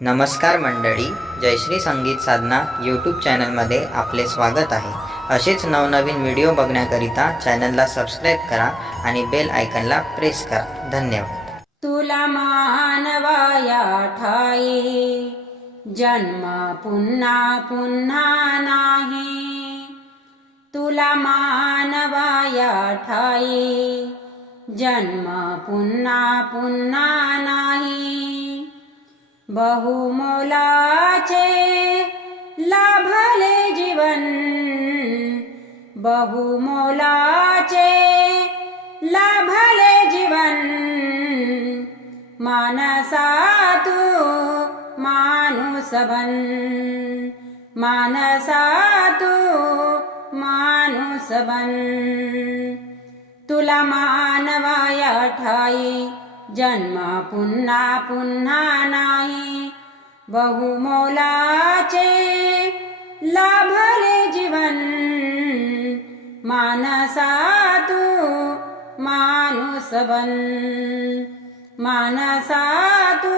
नमस्कार मंडळी जयश्री संगीत साधना यूट्यूब चॅनलमध्ये आपले स्वागत आहे. असेच नवनवीन व्हिडिओ बघण्याकरिता चॅनलला सबस्क्राईब करा आणि बेल आयकनला प्रेस करा. धन्यवाद. तुला मानवाया ठाई जन्म पुन्हा पुन्हा नाही. तुला मानवाया ठाई जन्म पुन्हा पुन्हा नाही. बहुमोलाचे लाभले जीवन. बहुमोलाचे लाभले जीवन. मानसा तू माणूस बन मानसा तू माणूस बन तुला मानवाया ठाई जन्म पुन्हा पुन्हा नाही. बहुमोलाचे लाभले जीवन. मानसा तू माणूस बन मानसा तू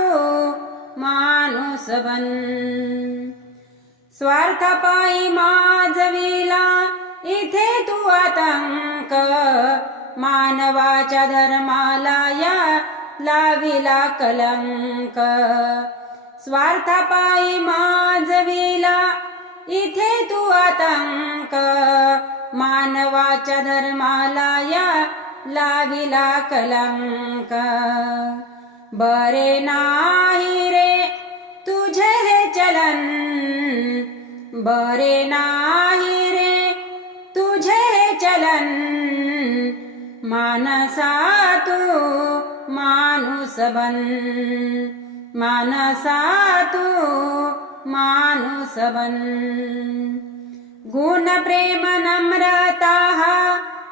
माणूस बन स्वार्थपायी माजविला इथे तू आतंक. मानवाच्या धर्माला या लाविला कलंक. स्वार्थापायी माजविला इथे तू आतंक. मानवाच्या धर्माला या लाविला कलंक. बरे नाही रे तुझे हे चलन. बरे नाही रे तुझे हे चलन. मानसा तू माणूस बन मानसा तू माणूस बन गुण प्रेम नम्रता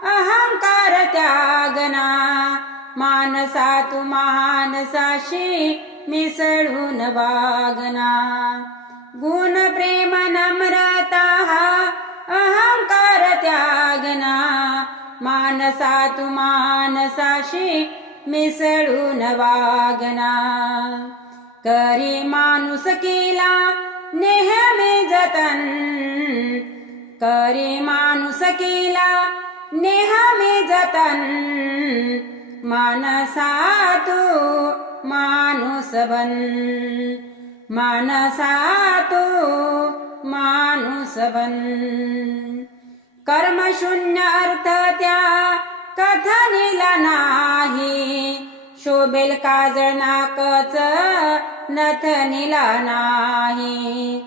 अहंकार त्यागना। मानसा तू मानसाशी मिसळून वागना। गुण प्रेम नम्रता अहंकार त्यागना। मानसा तू मानसाशी मिसळून वागना करी माणूस केला नेहमी जतन. करी माणूस केला नेहमी जतन. मानसा तू माणूस बन. मानसा तू माणूस बन. कर्मशून्य अर्थ त्या कथनिला नाही. शोभेल काजळ नाकच नथनिला नाही.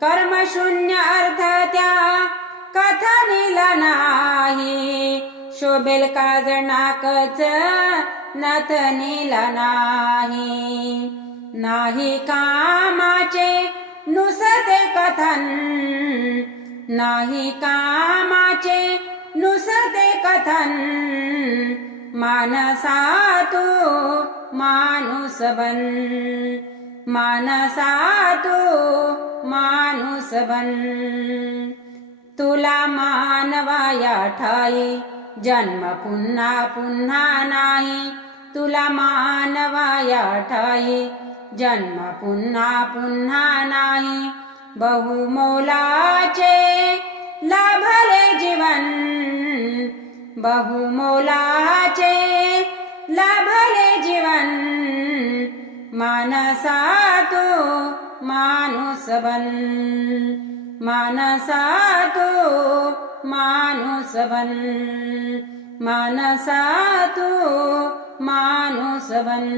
कर्मशून्य अर्थ त्या कथनिला नाही. शोभेल काजळ नाकच नथनिला नाही. नाही कामाचे नुसते कथन. नाही कामाचे नुसते कथन मानसा तू माणूस बन मानसा माणूस बन तुला मानवाया ठाई जन्म पुन्हा पुन्हा नाही। तुला मानवाया ठाई जन्म पुन्हा पुन्हा नाही। बहुमोलाचे बहुमोलाचे लाभले जीवन मानसा तू माणूस बन मानसा तू माणूस बन मानसा तू माणूस बन